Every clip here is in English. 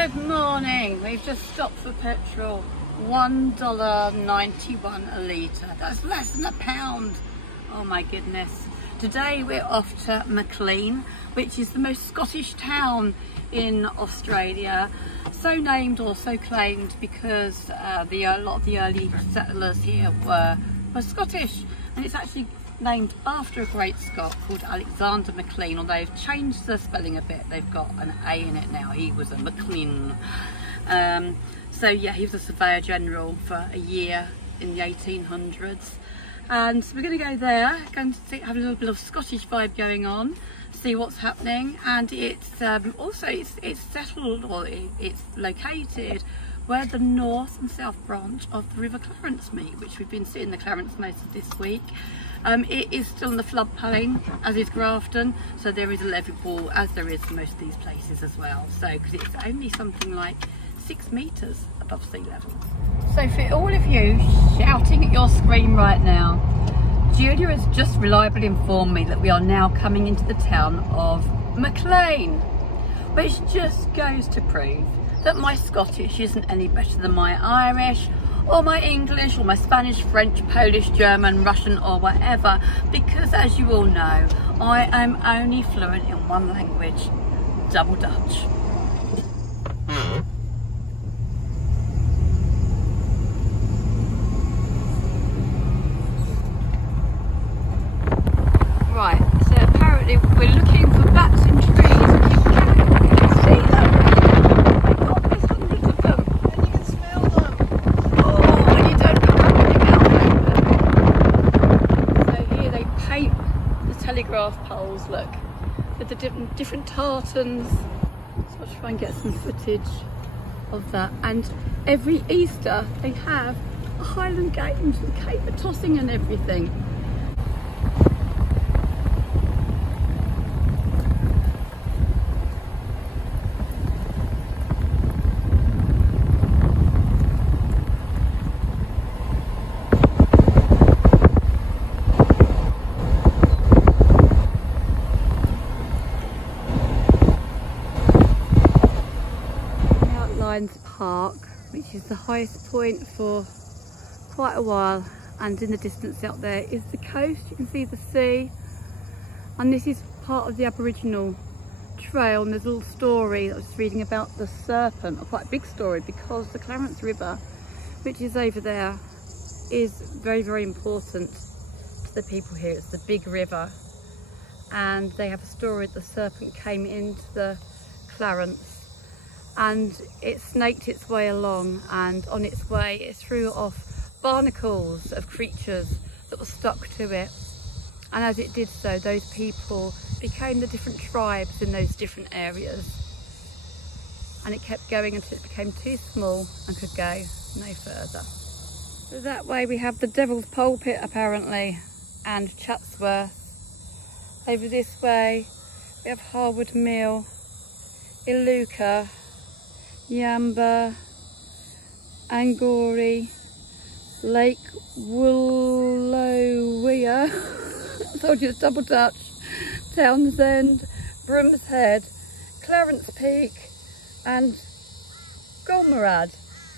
Good morning. We've just stopped for petrol. $1.91 a litre. That's less than £1. Oh my goodness. Today we're off to Maclean, which is the most Scottish town in Australia. So named or so claimed because a lot of the early settlers here were Scottish, and it's actually named after a great Scot called Alexander Maclean, although they've changed the spelling a bit. They've got an A in it now. He was a Maclean. So yeah, he was a surveyor general for a year in the 1800s. And so we're going to go there, going to have a little bit of Scottish vibe going on, see what's happening. And it's also it's settled, or it's located where the north and south branch of the River Clarence meet, which we've been seeing the Clarence most of this week. It is still in the floodplain, as is Grafton, so there is a levee wall, as there is for most of these places as well. So, because it's only something like 6 metres above sea level. So for all of you shouting at your screen right now, Julia has just reliably informed me that we are now coming into the town of Maclean, which just goes to prove that my Scottish isn't any better than my Irish, or my English, or my Spanish, French, Polish, German, Russian, or whatever, because as you all know, I am only fluent in one language, double Dutch. Right, so apparently we're looking for bats in trees. See them? Oh, there's hundreds of them. And you can smell them. Oh, and you don't look up when your mouth open. So here they paint the telegraph poles, look, with the different tartans. So I'll try and get some footage of that. And every Easter they have a Highland Games with caper tossing and everything. Park, which is the highest point for quite a while, and in the distance out there is the coast. You can see the sea, and this is part of the Aboriginal trail. And there's a little story that I was reading about the serpent, quite a big story, because the Clarence River, which is over there, is very, very important to the people here. It's the big river, and they have a story that the serpent came into the Clarence and it snaked its way along, and on its way it threw off barnacles of creatures that were stuck to it, and as it did so, those people became the different tribes in those different areas, and it kept going until it became too small and could go no further. So that way we have the Devil's Pulpit apparently, and Chatsworth. Over this way we have Harwood Mill, Iluka, Yamba, Angori, Lake Woolowia, I told you it's double Dutch, Townsend, Broom's Head, Clarence Peak and Ulmarra.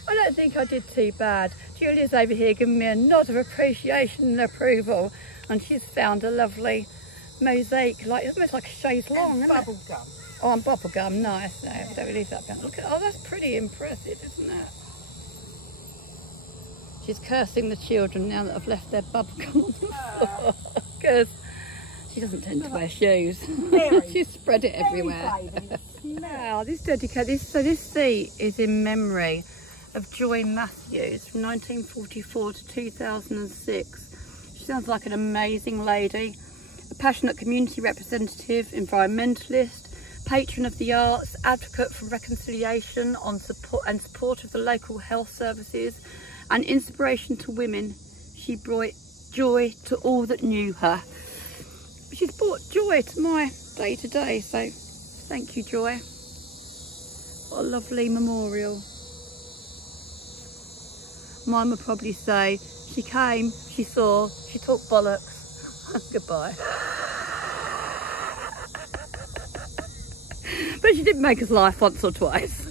I don't think I did too bad. Julia's over here giving me a nod of appreciation and approval, and she's found a lovely mosaic, like almost like a chaise longue, isn't it? Bubble gum. Oh, and bubblegum, nice. No, I don't really that bad. Look at, oh, that's pretty impressive, isn't it? She's cursing the children now that I've left their bubblegum because she doesn't tend to wear shoes. She's spread it everywhere. Now, this seat is in memory of Joy Matthews from 1944 to 2006. She sounds like an amazing lady, a passionate community representative, environmentalist, patron of the arts, advocate for reconciliation on support of the local health services, and inspiration to women. She brought joy to all that knew her. She's brought joy to my day to day, so thank you, Joy. What a lovely memorial. Mine would probably say, she came, she saw, she talked bollocks. Goodbye. But she did make us laugh once or twice.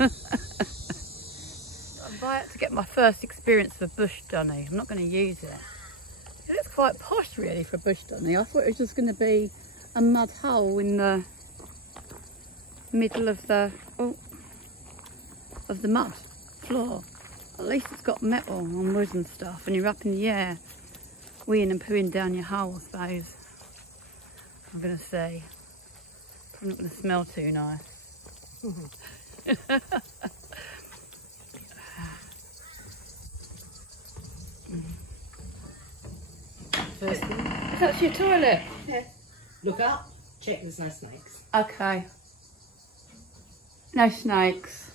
like to get my first experience of a bush dunny. I'm not going to use it. It looks quite posh really for a bush dunny. I thought it was just going to be a mud hole in the middle of the mud floor. At least it's got metal on wood and stuff, and you're up in the air weeing and pooing down your hole, I suppose. I'm going to say. Probably not going to smell too nice. First thing. That's your toilet? Yeah. Look up, check there's no snakes. Okay. No snakes.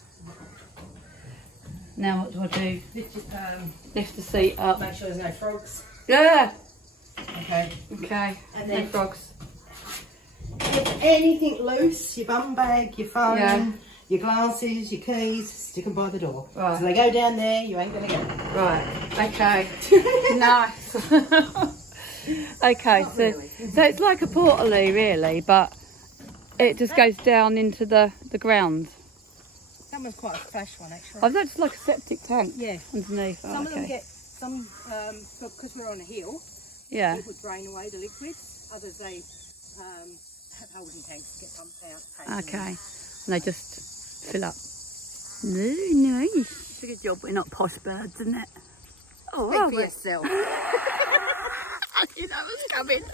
Now what do I do? Lift the seat up. Make sure there's no frogs. Yeah. Okay. Okay. And No then frogs. Get anything loose, your bum bag, your phone, Yeah. your glasses, your keys, stick them by the door. Right. So they go down there, you ain't going to get them. Right. Okay. Nice. Okay. Not So, really. so it's like a portaloo really, but it just goes down into the ground. That one's quite a flash one actually. Oh, that's like a septic tank. Yeah. Underneath. Oh, Some okay. of them get, because we're on a hill, Yeah. it would drain away the liquids. Others they have holding tanks to get pumped out. Okay. And they just fill up. Nice. It's a good job we're not posh birds, isn't it? Oh, Speak are for we? yourself. I knew that was coming.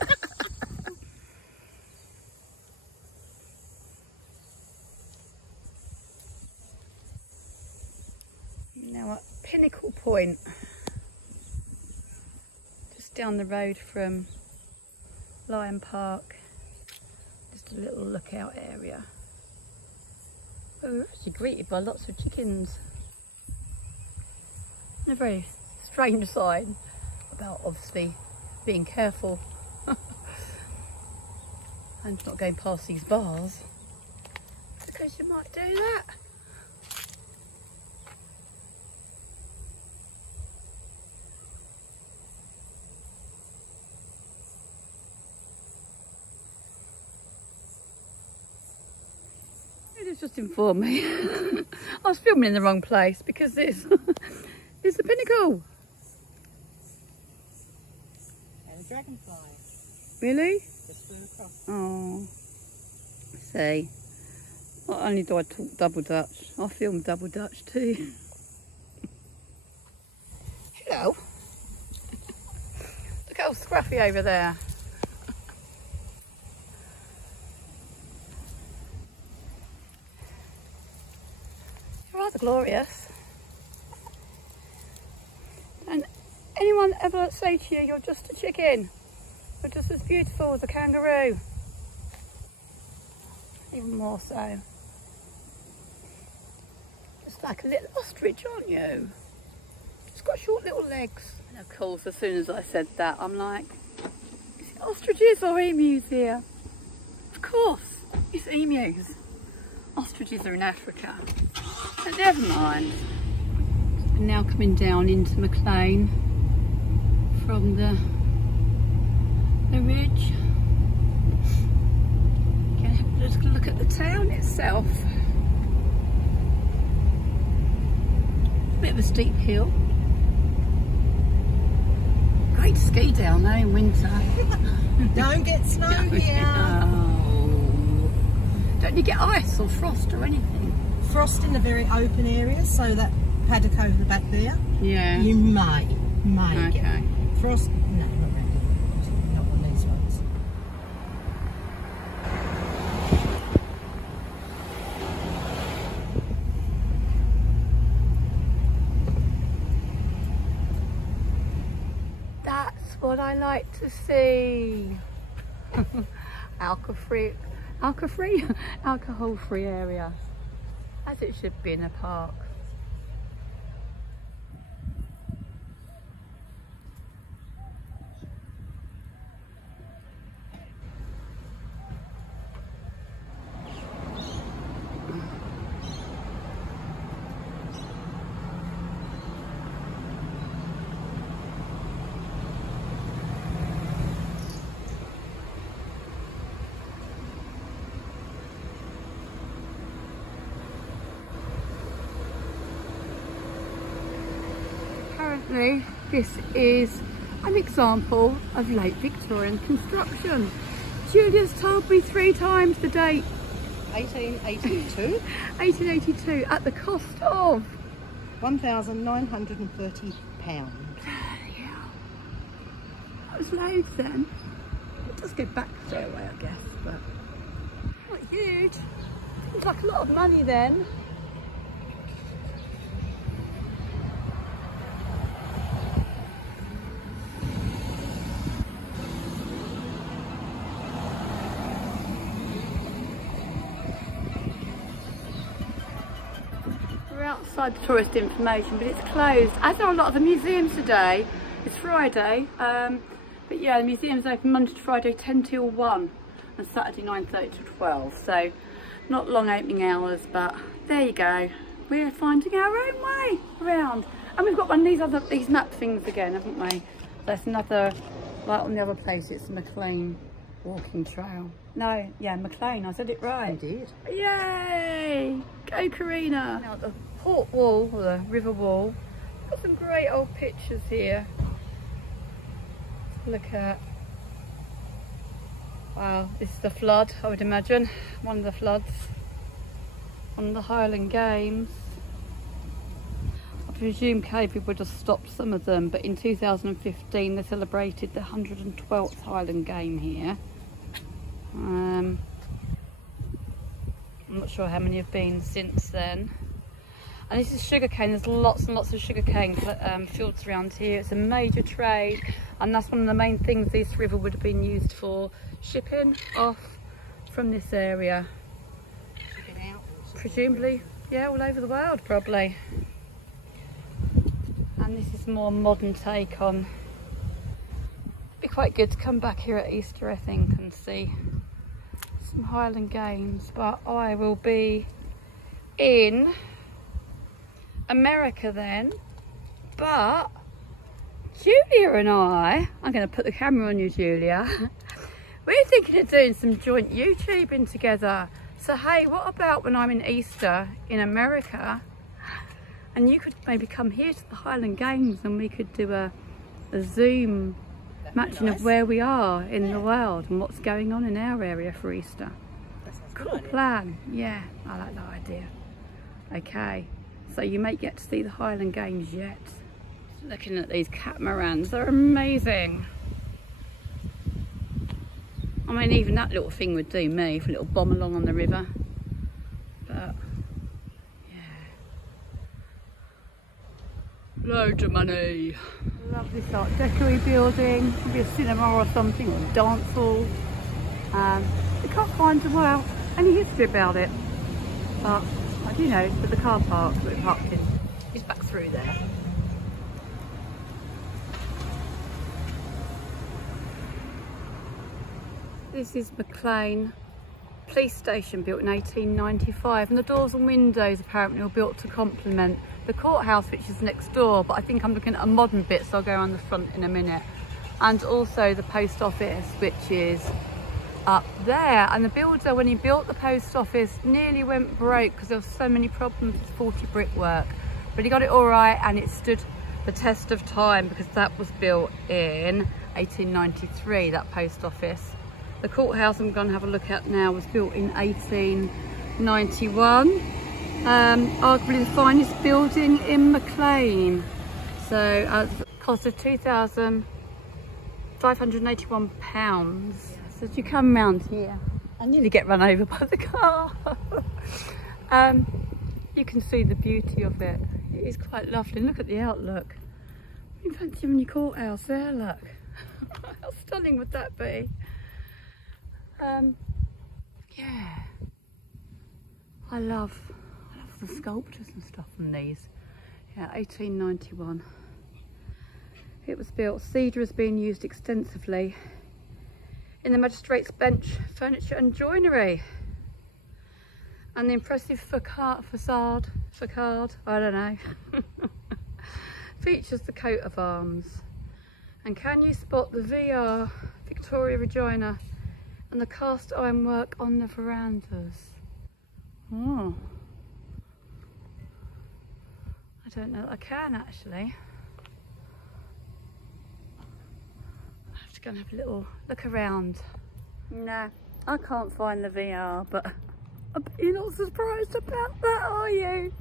Now at Pinnacle Point, just down the road from Lion Park, just a little lookout area. Oh, we're actually greeted by lots of chickens. A very strange sign about obviously being careful and not going past these bars, because you might do that. It just informed me I was filming in the wrong place, because this is the Pinnacle. And a dragonfly. Really? Just flew across. Oh, see, not only do I talk double Dutch, I film double Dutch too. Hello. Look at old Scruffy over there. You're rather glorious. And anyone ever say to you, you're just a chicken? You're just as beautiful as a kangaroo. Even more so. Just like a little ostrich, aren't you? It's got short little legs. And of course, as soon as I said that, I'm like, is it ostriches or emus here? Of course, it's emus. Ostriches are in Africa. But never mind. We're now coming down into Maclean from the ridge. Gonna have a little look at the town itself. Bit of a steep hill. Great to ski down there in winter. Don't get snow here. Oh. Don't you get ice or frost or anything? Frost in the very open areas, so that paddock over the back there. Yeah. You may Okay. get frost. No, not really. Not on these ones. That's what I like to see. Alcohol-free area, as it should be in a park. apparently this is an example of late Victorian construction. Julia's told me 3 times the date. 1882. 1882, at the cost of £1,930. Yeah. That was loads then. It does go back a fair way, I guess, but not huge. Seems like a lot of money then. We're outside the tourist information, but it's closed, as are a lot of the museums today. It's Friday, but yeah, the museum's open Monday to Friday 10 till 1 and Saturday 9:30 to 12, so not long opening hours, but there you go. We're finding our own way around, and we've got one of these map things again, haven't we? That's another, like on the other place, it's the Maclean walking trail. No, yeah, Maclean, I said it right. You did. Yay! Go Karina! Now the port wall, or the river wall, got some great old pictures here. Look at, wow, this is the flood, I would imagine, one of the floods on the Highland Games. I presume COVID would have stopped some of them, but in 2015 they celebrated the 112th Highland Game here. I'm not sure how many have been since then. And this is sugarcane. There's lots and lots of sugarcane fields around here. It's a major trade, and that's one of the main things this river would have been used for, shipping off from this area. Shipping out. Presumably, yeah, all over the world probably. And this is more modern take on. Be quite good to come back here at Easter, I think, and see some Highland Games. But I will be in America then, but Julia and I'm going to put the camera on you, Julia. We're thinking of doing some joint YouTubing together. So hey, what about when I'm in Easter in America and you could maybe come here to the Highland Games and we could do a Zoom matching of where we are in the world and what's going on in our area for Easter. Cool plan. Yeah, I like that idea. Okay. So you may get to see the Highland Games yet. Looking at these catamarans, they're amazing. I mean, even that little thing would do me for a little bomb along on the river. But, yeah. Loads of money. Love this Art Deco building. Could be a cinema or something, or a dance hall. We can't find, well, any history about it. But I do know that the car park that we're parked in is back through there. This is Maclean police station, built in 1895, and the doors and windows apparently were built to complement the courthouse, which is next door, but I think I'm looking at a modern bit, so I'll go around the front in a minute. And also the post office, which is up there. And the builder, when he built the post office, nearly went broke because there were so many problems with faulty brickwork, but he got it all right, and it stood the test of time because that was built in 1893, that post office. The courthouse I'm going to have a look at now was built in 1891. Arguably the finest building in Maclean. So cost of £2,581. So as you come round here, I nearly get run over by the car. You can see the beauty of it. It is quite lovely. Look at the outlook. You fancy having your courthouse there, look. How stunning would that be? Yeah, I love the sculptures and stuff on these. Yeah, 1891. It was built. Cedar has been used extensively in the magistrate's bench, furniture and joinery. And the impressive facade, I don't know, features the coat of arms. And can you spot the VR Victoria Regina and the cast iron work on the verandas? Oh, I don't know that I can actually. Just gonna have a little look around. Nah, I can't find the VR, but I bet you're not surprised about that, are you?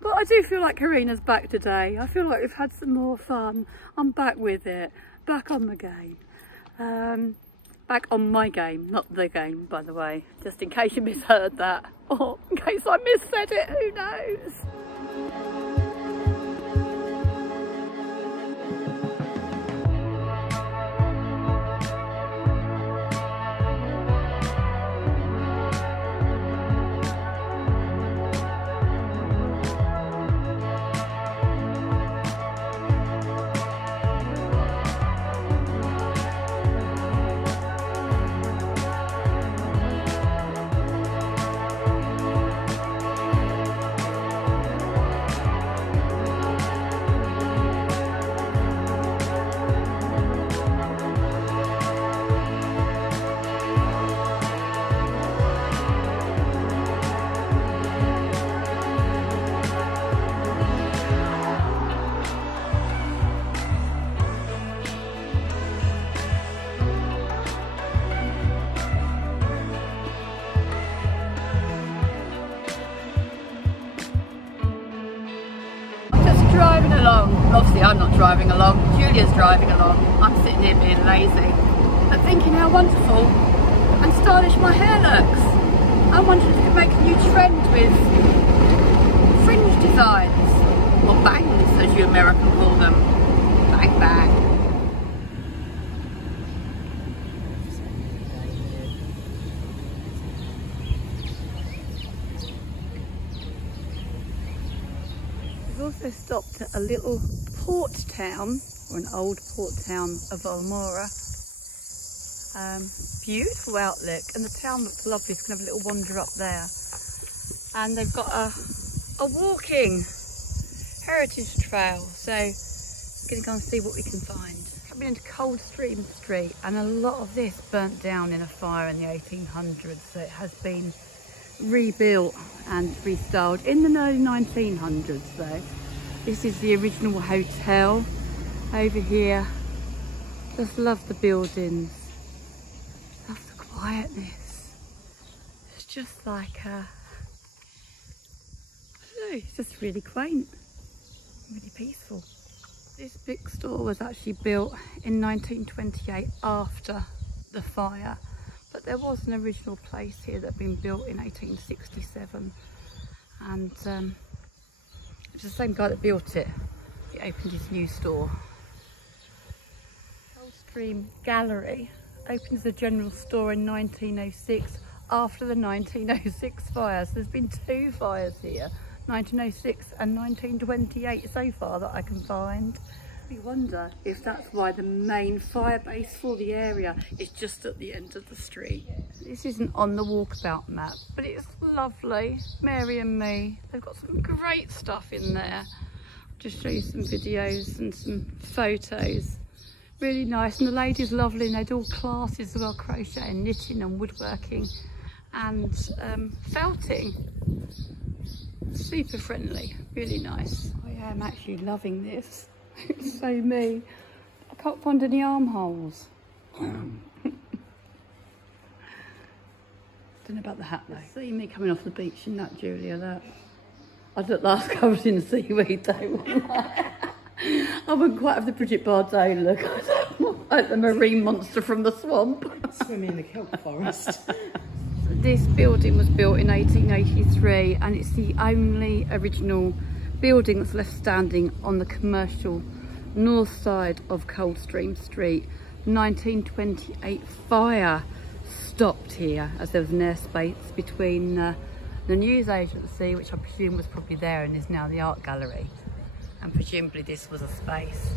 But I do feel like Karina's back today. I feel like we've had some more fun. I'm back with it, back on the game. Back on my game, not the game, by the way, just in case you misheard that, or in case I missaid it, who knows? Driving along. Obviously I'm not driving along, Julia's driving along. I'm sitting here being lazy, but thinking how wonderful and stylish my hair looks. I wondered if it could make a new trend with fringe designs, or bangs as you American call them. Bang bang. We've also stopped at a little port town, or an old port town of Ulmarra. Beautiful outlook, and the town looks lovely. It's going to have a little wander up there. And they've got a walking heritage trail, so we're going to go and see what we can find. Coming into Coldstream Street, and a lot of this burnt down in a fire in the 1800s, so it has been rebuilt and restyled in the early 1900s though. This is the original hotel over here. Just love the buildings, love the quietness. It's just like I don't know, it's just really quaint, really peaceful. This bookstore was actually built in 1928 after the fire. But there was an original place here that had been built in 1867, and it's the same guy that built it. He opened his new store. Coldstream Gallery opened as a general store in 1906 after the 1906 fire. So there's been two fires here, 1906 and 1928 so far that I can find. We wonder if that's why the main fire base for the area is just at the end of the street. This isn't on the walkabout map, but it's lovely. Mary and me, they've got some great stuff in there. I'll just show you some videos and some photos. Really nice, and the lady's lovely, and they do all classes as well, crochet and knitting and woodworking and felting. Super friendly, really nice. I am actually loving this. It's so me. I can't find any armholes. Don't know about the hat though. See me coming off the beach in that, Julia, that. I'd look last covered in seaweed though, wouldn't I? I wouldn't quite have the Bridget Bardot look. Like the marine monster from the swamp. Swimming in the kelp forest. This building was built in 1883, and it's the only original building that's left standing on the commercial north side of Coldstream Street. 1928 fire stopped here as there was an airspace between the news agency, which I presume was probably there and is now the art gallery, and presumably this was a space.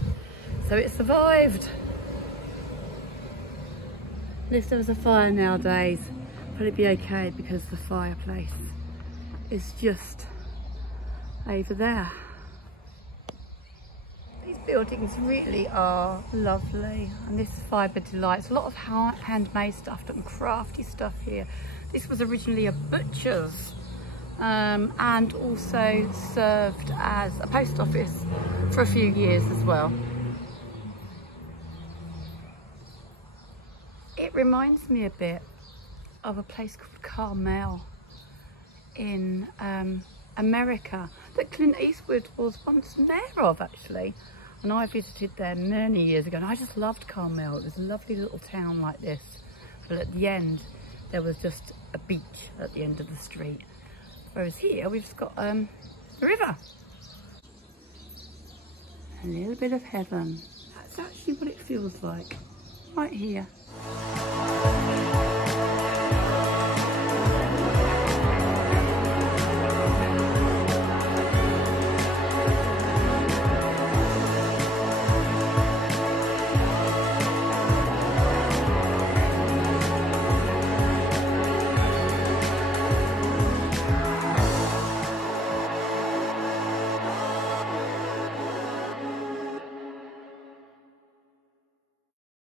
So it survived. If there was a fire nowadays, probably be okay because the fireplace is just over there. These buildings really are lovely, and this fibre delights. A lot of handmade stuff and crafty stuff here. This was originally a butcher's and also served as a post office for a few years as well. It reminds me a bit of a place called Carmel in America that Clint Eastwood was once mayor of, actually. And I visited there many years ago, and I just loved Carmel. It was a lovely little town like this, but at the end there was just a beach at the end of the street. Whereas here we've just got a river. A little bit of heaven. That's actually what it feels like right here.